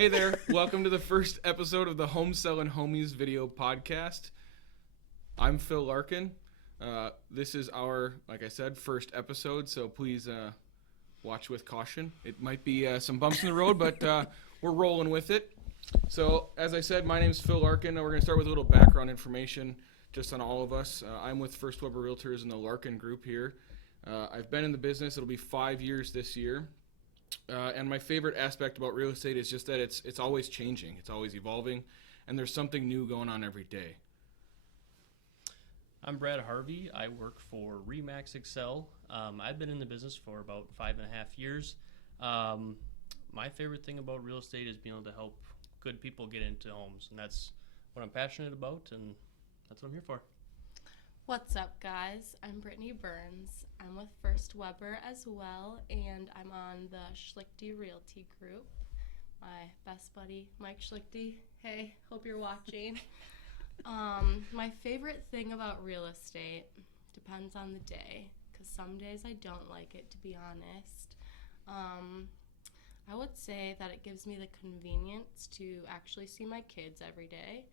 Hey there, welcome to the first episode of the Home Sellin' Homies video podcast. I'm Phil Larkin. This is our, like I said, first episode, so please watch with caution. It might be some bumps in the road, but we're rolling with it. So, as I said, my name's Phil Larkin. We're going to start with a little background information just on all of us. I'm with First Weber Realtors in the Larkin Group here. I've been in the business. It'll be 5 years this year. And my favorite aspect about real estate is just that it's always changing, it's always evolving, and there's something new going on every day. I'm Brad Harvey. I work for Remax Excel. I've been in the business for about 5.5 years. My favorite thing about real estate is being able to help good people get into homes, and that's what I'm passionate about, and that's what I'm here for. What's up, guys? I'm Brittany Burns. I'm with First Weber as well, and I'm on the Schlichty Realty Group. My best buddy, Mike Schlichty. Hey, hope you're watching. My favorite thing about real estate depends on the day, because some days I don't like it, to be honest. I would say that it gives me the convenience to actually see my kids every day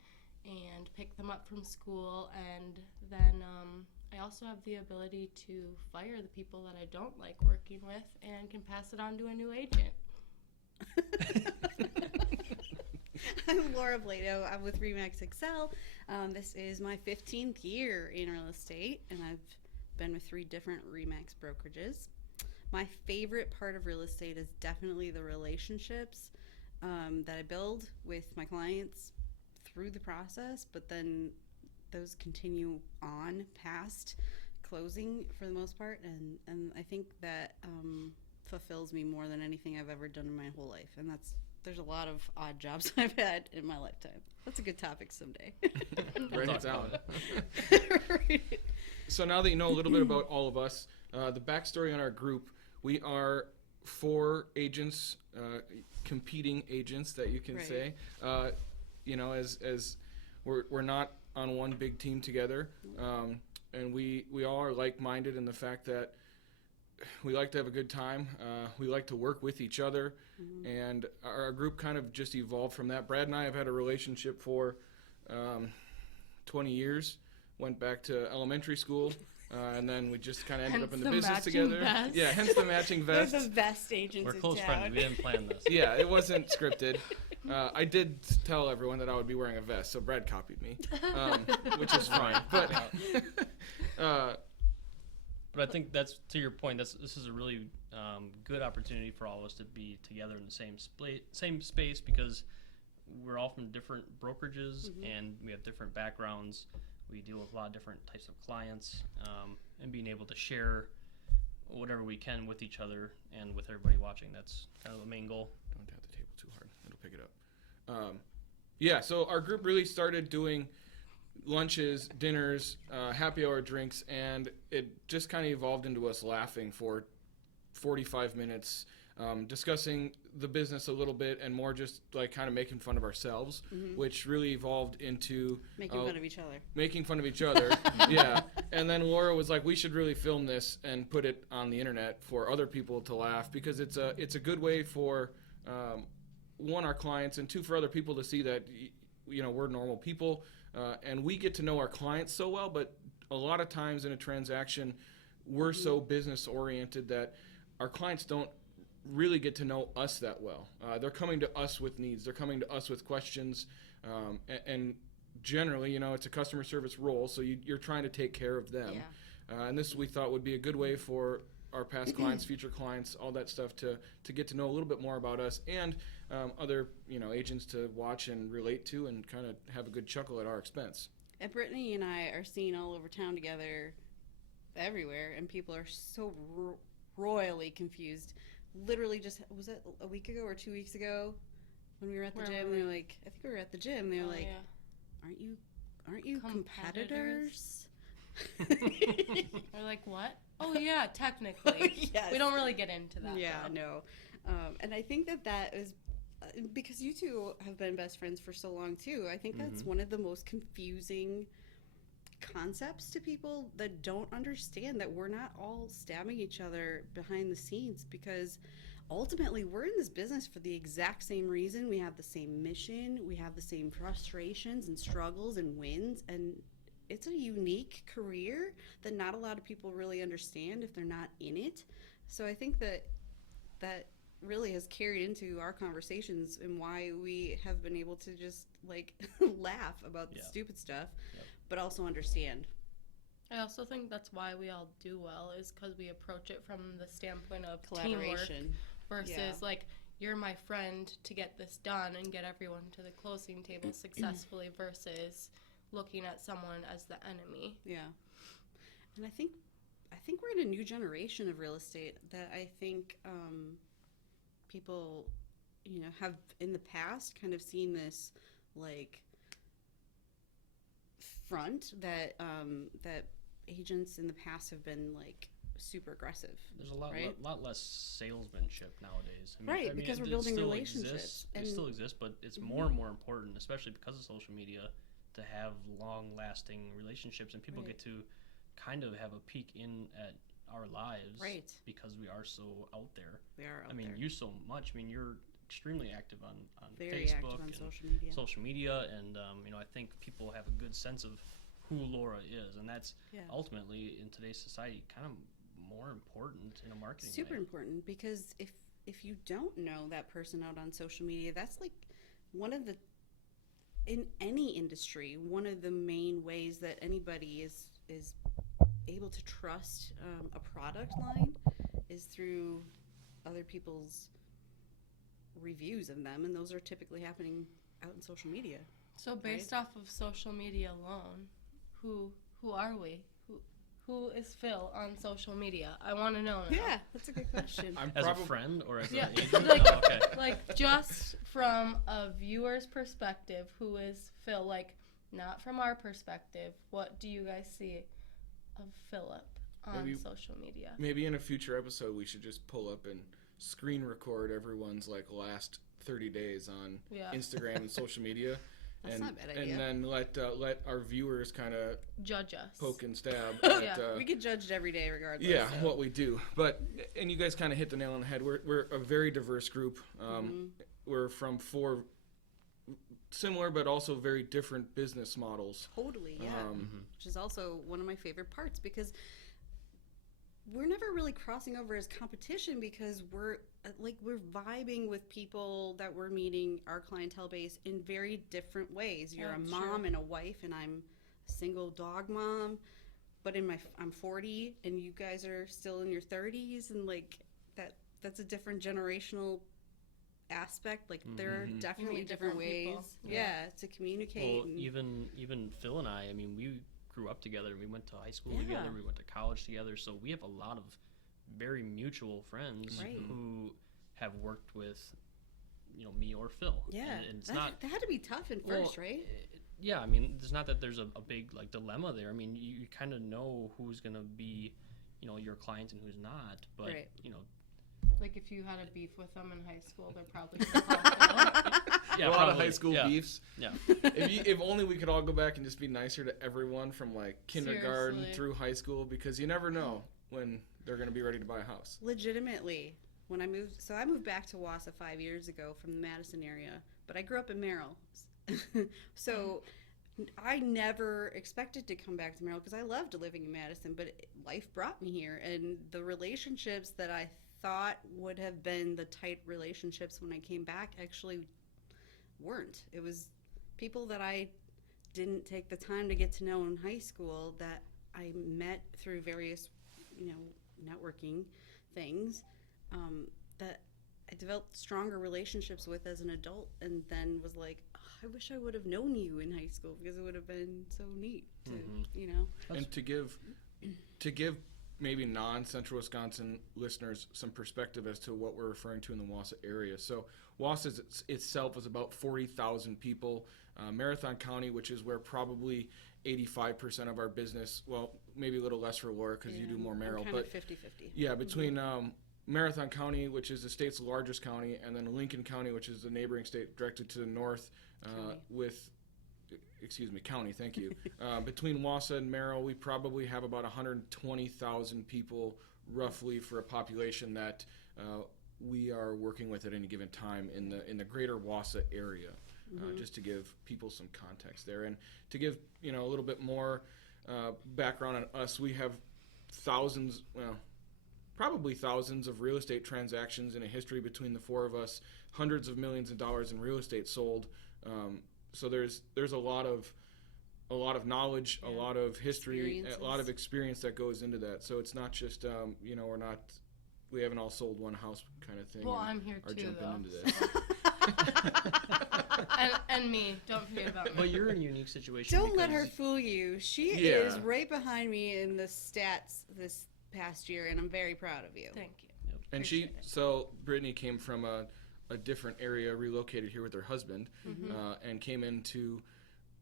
and pick them up from school, and then I also have the ability to fire the people that I don't like working with and can pass it on to a new agent. I'm Laura Blado. I'm with Remax Excel. This is my 15th year in real estate, and I've been with 3 different Remax brokerages. My favorite part of real estate is definitely the relationships that I build with my clients through the process, but then those continue on past closing for the most part, and I think that fulfills me more than anything I've ever done in my whole life. And there's a lot of odd jobs I've had in my lifetime. That's a good topic someday. Write it down. So now that you know a little bit about all of us, the backstory on our group, we are 4 agents, competing agents that you can say. As we're not on one big team together, and we all are like-minded in the fact that we like to have a good time. We like to work with each other, and our group kind of just evolved from that. Brad and I have had a relationship for 20 years, went back to elementary school, and then we just kind of ended up in the business together. Vest. Yeah, hence the matching vest. They're the best agents We're in close town. friends. We didn't plan this. Yeah, it wasn't scripted. I did tell everyone that I would be wearing a vest, so Brad copied me, which is fine. But But I think that's, to your point, this is a really good opportunity for all of us to be together in the same space, because we're all from different brokerages, and we have different backgrounds. We deal with a lot of different types of clients, and being able to share whatever we can with each other and with everybody watching. That's kind of the main goal. don't tap the table too hard; it'll pick it up. So our group really started doing lunches, dinners, happy hour drinks, and it just kind of evolved into us laughing for 45 minutes, discussing the business a little bit, and more just like kind of making fun of ourselves, which really evolved into Making fun of each other. making fun of each other. Yeah. And then Laura was like, we should really film this and put it on the internet for other people to laugh, because it's a good way for one, our clients, and 2, for other people to see that we're normal people, and we get to know our clients so well. But a lot of times in a transaction, we're so business oriented that our clients don't really get to know us that well. They're coming to us with needs. They're coming to us with questions, and generally, it's a customer service role, so you're trying to take care of them. Yeah. And this, we thought, would be a good way for our past clients, future clients, all that stuff, to get to know a little bit more about us, and other agents to watch and relate to, and kind of have a good chuckle at our expense. And Brittany and I are seen all over town together, everywhere, and people are so royally confused. Literally, just was it a week ago or 2 weeks ago when we were at the gym? They were like, I think we were at the gym. They were like, aren't you competitors? They're like, what? Oh, yeah, technically. Yes. We don't really get into that. Yeah, though. no. And I think that is because you two have been best friends for so long too. I think that's one of the most confusing concepts to people that don't understand that we're not all stabbing each other behind the scenes, because ultimately we're in this business for the exact same reason. We have the same mission, we have the same frustrations and struggles and wins, and it's a unique career that not a lot of people really understand if they're not in it. So I think that really has carried into our conversations and why we have been able to just like laugh about the stupid stuff, but also understand. I also think that's why we all do well, is because we approach it from the standpoint of teamwork Collaboration. versus like, you're my friend to get this done and get everyone to the closing table successfully versus looking at someone as the enemy. Yeah. And I think we're in a new generation of real estate that I think people, have in the past kind of seen this like front that that agents in the past have been like super aggressive. There's a lot, right? lot less salesmanship nowadays. Right, because we're building still relationships, It and- still exists, but it's more and more important, especially because of social media, to have long-lasting relationships, and people Right. get to kind of have a peek in at our lives, Right. because we are so out there. We are out I mean, there. you so much. I mean, you're extremely active on Very Facebook active on and social media. and I think people have a good sense of who Laura is, and that's Yeah. ultimately in today's society kind of more important in a marketing Super way. important, because if you don't know that person out on social media, that's like one of the, in any industry, one of the main ways that anybody is able to trust a product line is through other people's reviews of them, and those are typically happening out in social media. So based off of social media alone, who are we? Who is Phil on social media? I want to know now. Yeah, that's a good question. I'm As probably a friend or as Yeah, an agent? like- Oh, okay. Like, just from a viewer's perspective, who is Phil? Like, not from our perspective. What do you guys see of Philip on Maybe- social media? maybe in a future episode we should just pull up and screen record everyone's like last 30 days on Yeah. Instagram and social media. That's and, not a bad idea. And then let our viewers kind of Judge us. poke and stab Yeah, at We get judged every day regardless. yeah, so. what we do. But and you guys kind of hit the nail on the head. We're a very diverse group. We're from 4 similar but also very different business models. Totally, yeah. Mm-hmm. Which is also one of my favorite parts, because we're never really crossing over as competition, because we're vibing with people that we're meeting, our clientele base, in very different ways. You're a That's mom true. and a wife, and I'm a single dog mom, but I'm 40 and you guys are still in your 30s, and like that's a different generational aspect. Like there are definitely meet different different people. ways to communicate. Well, and- even Phil and I mean, we grew up together. We went to high school Yeah. together. We went to college together. So we have a lot of very mutual friends Right. who have worked with, me or Phil. Yeah, and it's that, not. that had to be tough at Well, first, right? Yeah, I mean, it's not that there's a big like dilemma there. I mean, you kind of know who's gonna be, your client and who's not. But Right. Like, if you had a beef with them in high school, they're probably gonna call Phil. yeah, a lot of probably, high school yeah, beefs. Yeah. If only we could all go back and just be nicer to everyone from like kindergarten Seriously. through high school, because you never know when they're going to be ready to buy a house. Legitimately, when I moved back to Wausau 5 years ago from the Madison area, but I grew up in Merrill. So I never expected to come back to Merrill because I loved living in Madison, but life brought me here, and the relationships that I thought would have been the tight relationships when I came back actually weren't. It was people that I didn't take the time to get to know in high school that I met through various, networking things, that I developed stronger relationships with as an adult, and then was like, oh, I wish I would have known you in high school, because it would have been so neat to, And to give maybe non-Central Wisconsin listeners some perspective as to what we're referring to in the Wausau area. So Wausau itself is about 40,000 people. Marathon County, which is where probably 85% of our business, well, maybe a little less for Laura because you do more Merrill, I'm kind but of 50-50. yeah, between Marathon County, which is the state's largest county, and then Lincoln County, which is the neighboring state directly to the north, County. with county, thank you. Between Wausau and Merrill, we probably have about 120,000 people roughly for a population that we are working with at any given time in the greater Wausau area. Just to give people some context there, and to give a little bit more background on us, we have probably thousands of real estate transactions in a history between the four of us, hundreds of millions of dollars in real estate sold. So there's a lot of knowledge, a lot of history, a lot of experience that goes into that. So it's not just we haven't all sold one house kind of thing. Well, I'm here are too, jumping though. into this. and me. Don't forget about me. But you're in a unique situation. Don't let her because- fool you. She Yeah. is right behind me in the stats this past year, and I'm very proud of you. Thank you. And Appreciate it. so Brittany came from a different area, relocated here with her husband, and came into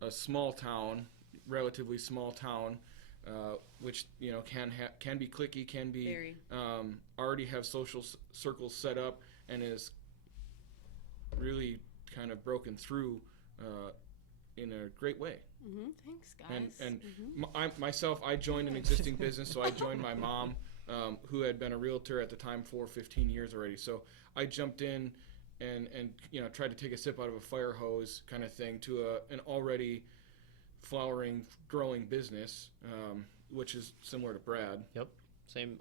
a small town, relatively small town, which can be cliquey, can be Very. Already have social circles set up, and is really kind of broken through in a great way. Thanks, guys. And myself, I joined an existing business, so I joined my mom, who had been a realtor at the time for 15 years already. So I jumped in and tried to take a sip out of a fire hose kind of thing to an already flowering, growing business, which is similar to Brad. Yep.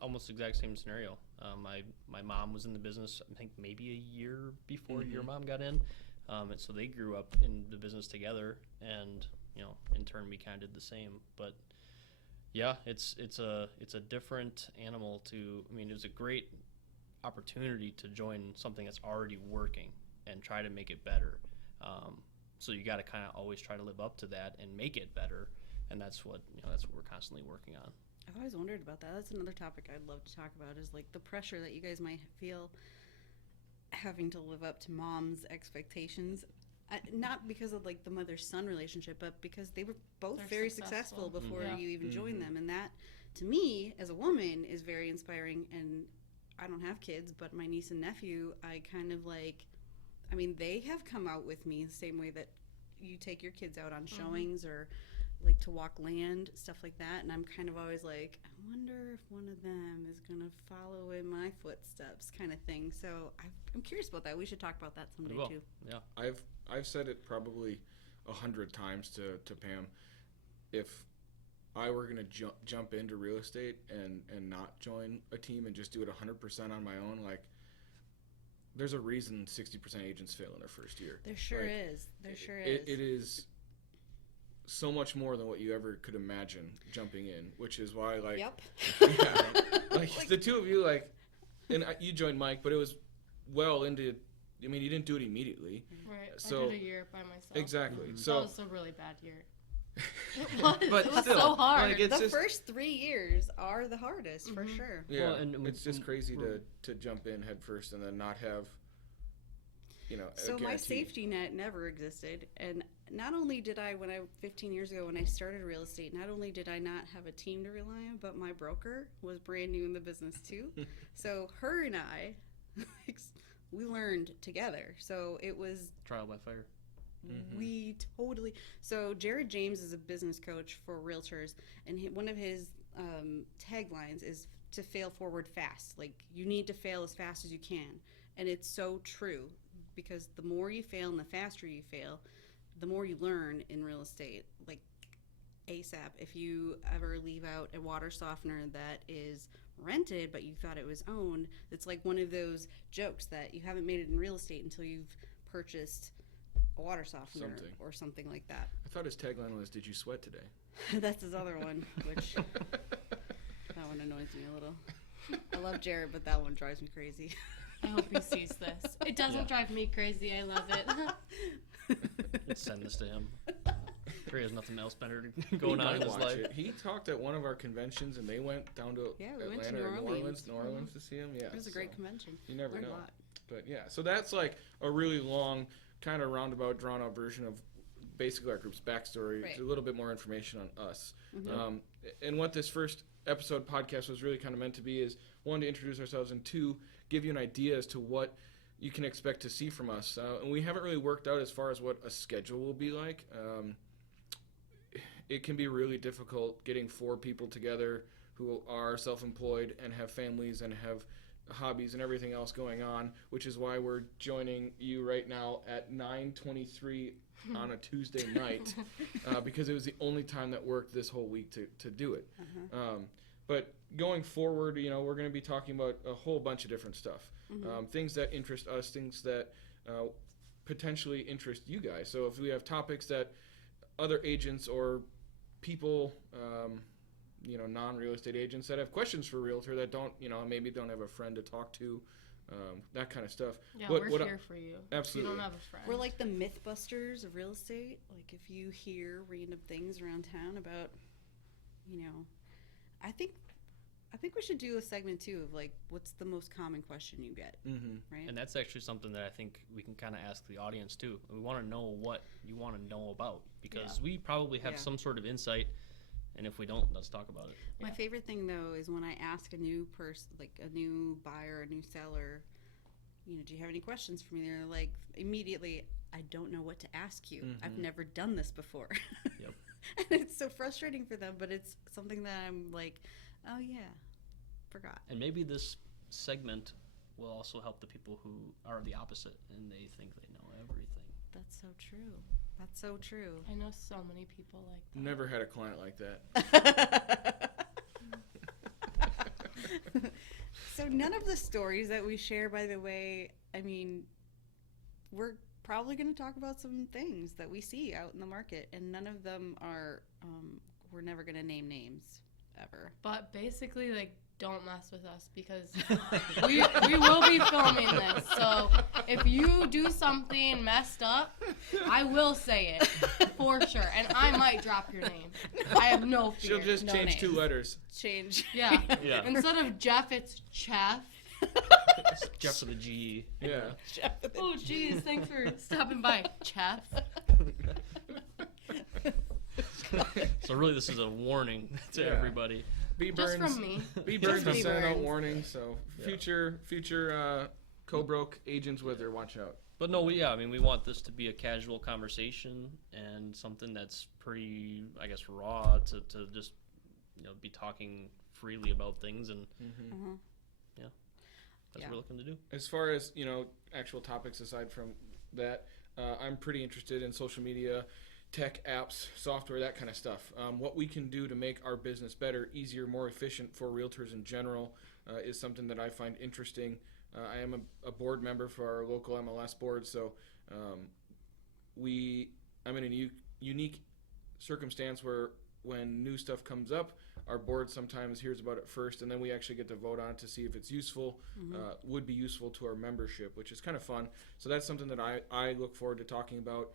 Almost exact same scenario. My mom was in the business, I think maybe a year before your mom got in. And so they grew up in the business together, and in turn we kind of did the same. But yeah, it's a different animal to. I mean, it was a great opportunity to join something that's already working and try to make it better. So you got to kind of always try to live up to that and make it better, and that's what we're constantly working on. I've always wondered about that. That's another topic I'd love to talk about, is like the pressure that you guys might feel having to live up to mom's expectations. Not because of like the mother-son relationship, but because they were both They're very successful. successful before Yeah. you even joined them. And that, to me, as a woman, is very inspiring. And I don't have kids, but my niece and nephew, I kind of like, I mean, they have come out with me the same way that you take your kids out on showings or like to walk land, stuff like that. And I'm kind of always like, I wonder if one of them is going to follow in my footsteps, kind of thing. So I'm curious about that. We should talk about that someday Well, too. yeah. I've said it probably 100 times to Pam. If I were going to jump into real estate and not join a team and just do it 100% on my own, like, there's a reason 60% agents fail in their first year. There sure Like, is. There sure It is. is so much more than what you ever could imagine jumping in, which is why, like, Yep. yeah, like the two of you, like, and you joined Mike, but it was well into. I mean, you didn't do it immediately. Right. So- I did a year by myself. Exactly. That So, was a really bad year. It was. but It was still, so hard. like, it's The just, first 3 years are the hardest, for sure. yeah, Well, and it's just crazy we're- to jump in head first and then not have, a So my guarantee. safety net never existed, and not only did I, 15 years ago when I started real estate, not only did I not have a team to rely on, but my broker was brand new in the business too. So her and I, we learned together. So it was Trial by fire. we totally. So Jared James is a business coach for realtors, and one of his taglines is to fail forward fast. Like, you need to fail as fast as you can, and it's so true, because the more you fail and the faster you fail, the more you learn in real estate. Like ASAP, if you ever leave out a water softener that is rented but you thought it was owned, it's like one of those jokes that you haven't made it in real estate until you've purchased a water softener Something. or something like that. I thought his tagline was, "Did you sweat today?" That's his other one, which that one annoys me a little. I love Jared, but that one drives me crazy. I hope he sees this. It doesn't Yeah. drive me crazy. I love it. Let's send this to him. Sure, he has nothing else better He going on might in his watch life. it. He talked at one of our conventions, and they went down to Yeah, we Atlanta went to or New Orleans. New Orleans to see him. Yeah, It was a great so convention. you never Learned know. a lot. But yeah, so that's like a really long, kind of roundabout, drawn out version of basically our group's backstory. Right. A little bit more information on us. And what this first episode podcast was really kind of meant to be is, one, to introduce ourselves, and two, give you an idea as to what you can expect to see from us. And we haven't really worked out as far as what a schedule will be like. it can be really difficult getting 4 people together who are self-employed and have families and have hobbies and everything else going on, which is why we're joining you right now at 9:23 on a Tuesday night, because it was the only time that worked this whole week to do it. But going forward, we're going to be talking about a whole bunch of different stuff, things that interest us, things that potentially interest you guys. So if we have topics that other agents or people, non-real estate agents that have questions for realtor that don't, maybe don't have a friend to talk to, that kind of stuff. Yeah, we're here for you. Absolutely. If you don't have a friend. We're like the Mythbusters of real estate. Like if you hear random things around town about, I think we should do a segment too of like, what's the most common question you get, right? And that's actually something that I think we can kind of ask the audience too. We want to know what you want to know about, because we probably have some sort of insight, and if we don't, let's talk about it. My favorite thing though is when I ask a new person, like a new buyer, a new seller, do you have any questions for me? They're like, immediately, I don't know what to ask you. I've never done this before. Yep. And it's so frustrating for them, but it's something that I'm like, oh yeah, forgot. And maybe this segment will also help the people who are the opposite and they think they know everything. That's so true. That's so true. I know so many people like that. Never had a client like that. So none of the stories that we share, by the way, I mean, we're probably going to talk about some things that we see out in the market, and none of them are, we're never going to name names ever. But basically, like, don't mess with us, because we will be filming this. So if you do something messed up, I will say it for sure, and I might drop your name. I have no fear. She'll just change names. 2 letters. Change. Yeah. Yeah. Instead of Jeff, it's Chef. It's Jeff with a G. Yeah. Oh, geez, thanks for stopping by, Chef. So really, this is a warning to Yeah. everybody. B. Just Burns. from me. B. Burns Just is B. sending out Burns. warnings, so future co-broke agents with her, watch out. But no, we want this to be a casual conversation and something that's pretty, I guess, raw to just, be talking freely about things, and that's what we're looking to do. As far as, actual topics aside from that, I'm pretty interested in social media, tech, apps, software, that kind of stuff. What we can do to make our business better, easier, more efficient for realtors in general is something that I find interesting. I am a board member for our local MLS board, so I'm in a unique circumstance where when new stuff comes up, our board sometimes hears about it first, and then we actually get to vote on it to see if it's useful, would be useful to our membership, which is kind of fun. So that's something that I look forward to talking about,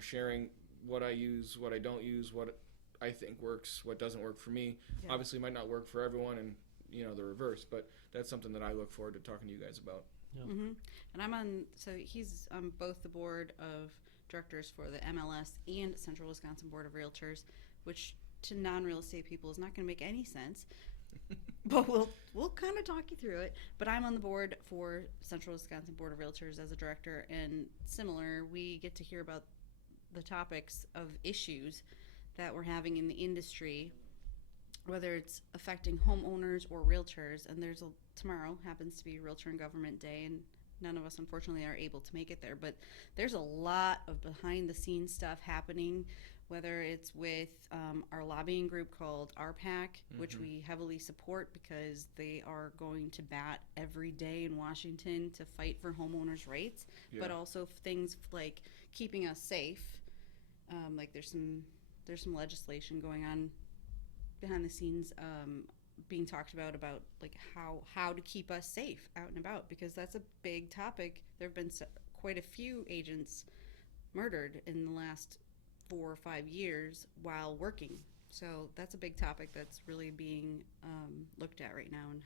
sharing what I use, what I don't use, what I think works, what doesn't work for me. Yeah. Obviously might not work for everyone, and the reverse, but that's something that I look forward to talking to you guys about. And he's on both the board of directors for the MLS and Central Wisconsin Board of Realtors, which to non-real estate people is not going to make any sense. But we'll kind of talk you through it. But I'm on the board for Central Wisconsin Board of Realtors as a director, and similar, we get to hear about the topics of issues that we're having in the industry, whether it's affecting homeowners or realtors. And tomorrow happens to be Realtor and Government Day, and none of us unfortunately are able to make it there, but there's a lot of behind the scenes stuff happening, whether it's with our lobbying group called RPAC, which we heavily support because they are going to bat every day in Washington to fight for homeowners' rights, but also things like keeping us safe. Like there's some legislation going on behind the scenes, being talked about like how to keep us safe out and about, because that's a big topic. There have been quite a few agents murdered in the last 4 or 5 years while working. So that's a big topic that's really being looked at right now, and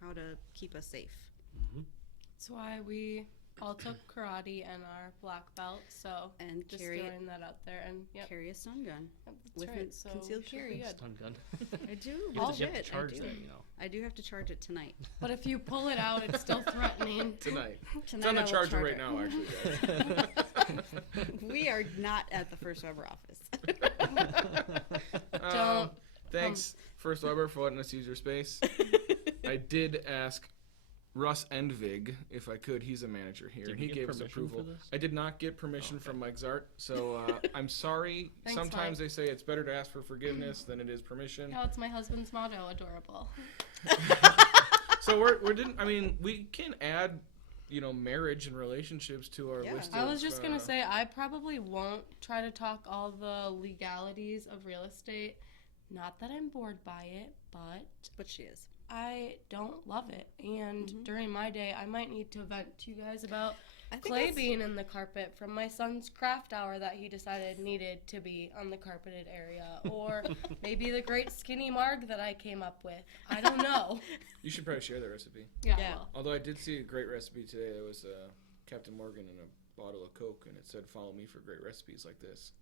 how to keep us safe. That's why we all took karate and our black belt. So And just carry throwing that out there, and carry a stun gun. that's with right. a So concealed should be carry. good. Stun gun. I do. You have to Legit, charge I do. that, I do have to charge it tonight. But if you pull it out, it's still threatening. Tonight. It's Tonight on the I will charger charge right it. now, actually, guys. We are not at the First Weber office. Don't. Thanks, First Weber, for letting us use your space. I did ask Russ Endvig if I could. He's a manager here, Did and you he get gave us permission approval. for this? I did not get permission from Mike Zart, so I'm sorry. Thanks, Sometimes Mike. they say it's better to ask for forgiveness than it is permission. Oh, it's my husband's motto. Adorable. So we can add, marriage and relationships to our Yeah. list. I was of, just gonna say I probably won't try to talk all the legalities of real estate. Not that I'm bored by it, but But she is. I don't love it. And during my day, I might need to vent to you guys about I think clay that's- being in the carpet from my son's craft hour that he decided needed to be on the carpeted area, or maybe the great skinny marg that I came up with. I don't know. You should probably share that recipe. Yeah. Yeah. Well, Although I did see a great recipe today. It was Captain Morgan and a bottle of Coke, and it said, "Follow me for great recipes like this."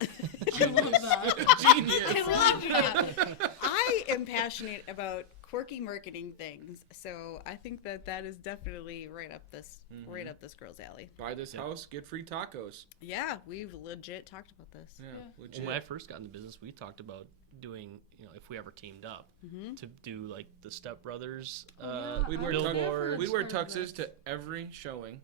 I love that. Genius. I love that. I am passionate about quirky marketing things, so I think that is definitely right up this girl's alley. Buy this house, get free tacos. Yeah, we've legit talked about this. Yeah, Yeah. legit. When I first got in the business, we talked about doing, if we ever teamed up, to do like the Step Brothers Yeah, We'd I wear, was tux- billboards. we'd wear Heard tuxes that. to every showing.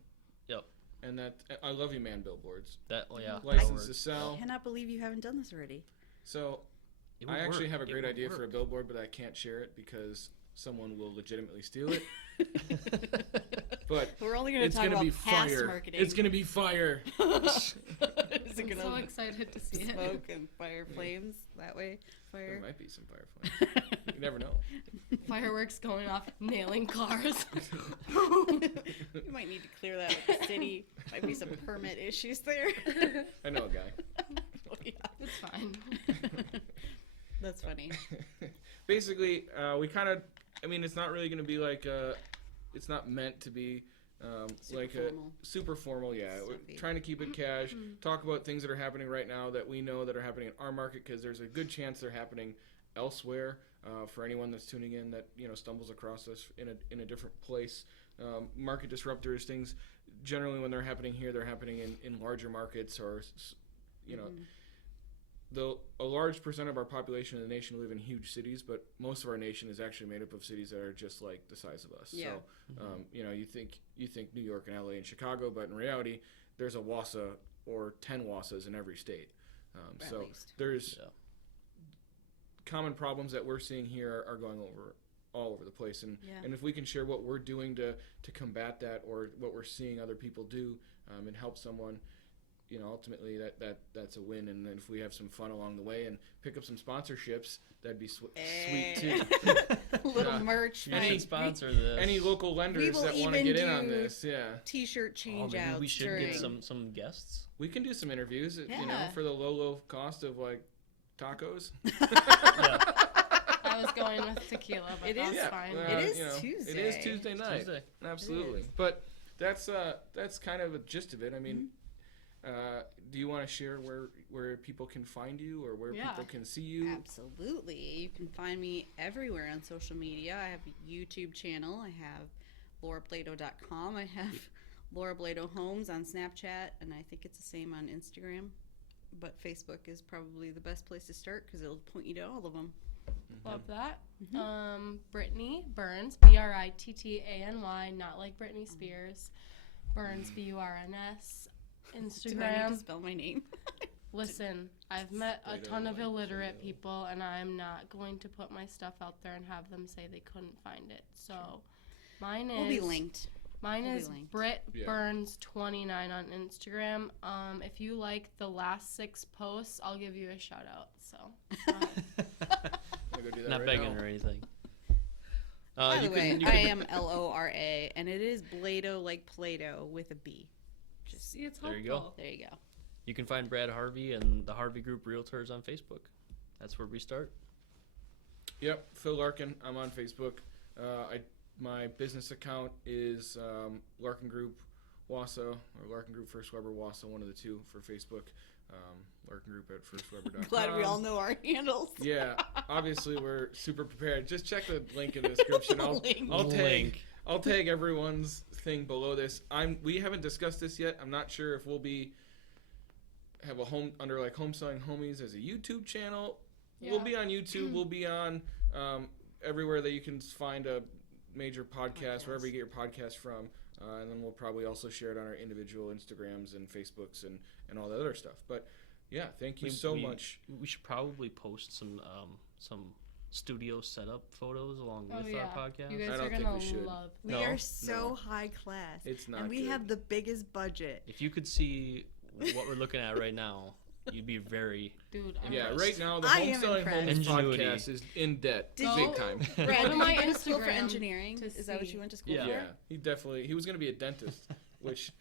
Yep. And that I love you, man. Billboards, That, yeah. license to I sell. cannot believe you haven't done this already. So It would I actually work. have a It great would idea for a work. billboard, but I can't share it because someone will legitimately steal it. But We're only going to it's talk gonna about be past fire. marketing. It's gonna be fire. Is it I'm gonna so excited to see it. smoke and fire flames that way? There Fire. might be some fireflies. You never know. Fireworks going off, nailing cars. You might need to clear that with the city. Might be some permit issues there. I know a guy. Oh, yeah. It's fine. That's funny. Basically, we kind of. I mean, it's not really going to be like. It's not meant to be Super like formal. a super formal. Yeah, we're Stuffy. trying to keep it cash. Talk about things that are happening right now that we know that are happening in our market because there's a good chance they're happening elsewhere. For anyone that's tuning in that stumbles across us in a different place, market disruptors, things generally when they're happening here, they're happening in larger markets or Though a large percent of our population in the nation live in huge cities, but most of our nation is actually made up of cities that are just like the size of us. Yeah. So, you think New York and LA and Chicago, but in reality, there's a Wassa or 10 Wassas in every state. At So least. there's Yeah. common problems that we're seeing here are going all over the place, and if we can share what we're doing to combat that or what we're seeing other people do and help someone, ultimately that's a win. And then if we have some fun along the way and pick up some sponsorships, that'd be sweet too. Little Yeah. merch. You Any- should sponsor this. Any local lenders will that want to even get in on do- this, yeah, T-shirt change maybe outs we should during. get some guests. we can do some interviews. Yeah. For the low cost of like tacos. Yeah. I was going with tequila, but It that's is- Yeah, fine. It is It Tuesday. is Tuesday night. Tuesday. Absolutely. It is. But that's kind of a gist of it. I mean, do you want to share where people can find you or where Yeah. people can see you? Absolutely. You can find me everywhere on social media. I have a YouTube channel. I have laurablado.com. I have Laura Blado Homes on Snapchat, and I think it's the same on Instagram. But Facebook is probably the best place to start because it'll point you to all of them. Love that. Mm-hmm. Brittany Burns, Brittany, not like Britney Spears. Burns, Burns. Do I need to Instagram. spell my name? Listen, I've met a Play-Doh, ton of like illiterate Play-Doh. people, and I'm not going to put my stuff out there and have them say they couldn't find it. So, mine is We'll be linked. Mine We'll be is linked. Britt Yeah. Burns 29 on Instagram. If you like the last 6 posts, I'll give you a shout out. So, I'll go do that Not right begging now. or anything. By the you way, can, I am Lora, and it is Blado like Play-Doh with a B. Just see, it's There you helpful. go. there you go. You can find Brad Harvey and the Harvey Group Realtors on Facebook. That's where we start. Yep, Phil Larkin. I'm on Facebook. My business account is Larkin Group Wassa or Larkin Group First Weber Wassa, one of the two for Facebook. Larkin Group at firstweber.com. Glad we all know our handles. Yeah, obviously we're super prepared. Just check the link in the description. I'll Link. I'll tag Link. I'll tag everyone's thing below this. We haven't discussed this yet. I'm not sure if we'll have a home under like Home Selling Homies as a YouTube channel. Yeah. We'll be on YouTube. We'll be on everywhere that you can find a major podcast, wherever you get your podcast from. And then we'll probably also share it on our individual Instagrams and Facebooks and all that other stuff. But yeah, thank you so much. We should probably post some studio setup photos along with our podcast. You guys I are don't think gonna we should. love. We No, are so no. high class. It's not and we good. have the biggest budget. If you could see what we're looking at right now, you'd be very Dude, I'm Yeah, impressed. right now the I Home am Selling impressed. Homies Ingenuity. podcast is in debt, Did big you- time. Brad, Go to did my you go to school for Instagram engineering? to Is that what see. you went to school Yeah. for? Yeah, he was gonna be a dentist, which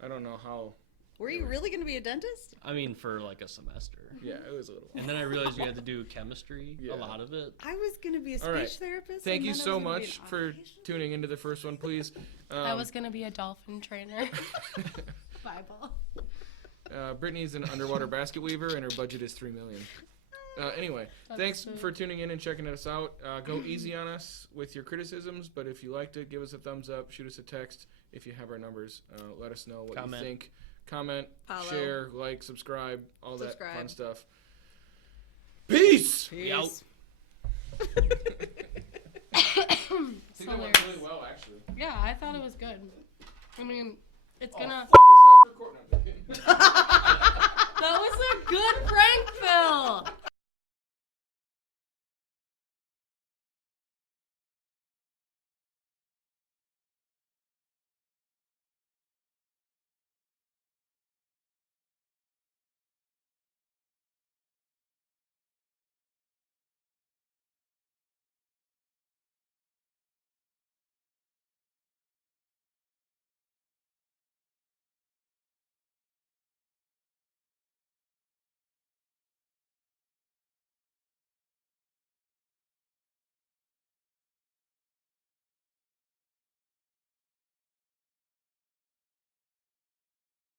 I don't know how. Were you really going to be a dentist? I mean, for like a semester. Yeah, it was a little. And then I realized we had to do chemistry, Yeah. a lot of it. I was going to be a speech All right. therapist. Thank and you then I so was gonna be much an for occupational- tuning into the first one, please. I was gonna be a dolphin trainer. Bible. Brittany's an underwater basket weaver, and her budget is $3 million. Anyway, That's thanks so- for tuning in and checking us out. Go easy on us with your criticisms, but if you liked it, give us a thumbs up, shoot us a text if you have our numbers. Let us know what Comment. you think. Comment, Follow. share, like, subscribe, all that fun Subscribe. stuff. Peace! We out. Peace. I think that went really well, actually. Yeah, I thought it was good. I mean, it's gonna. Stop recording. That was a good prank, Phil.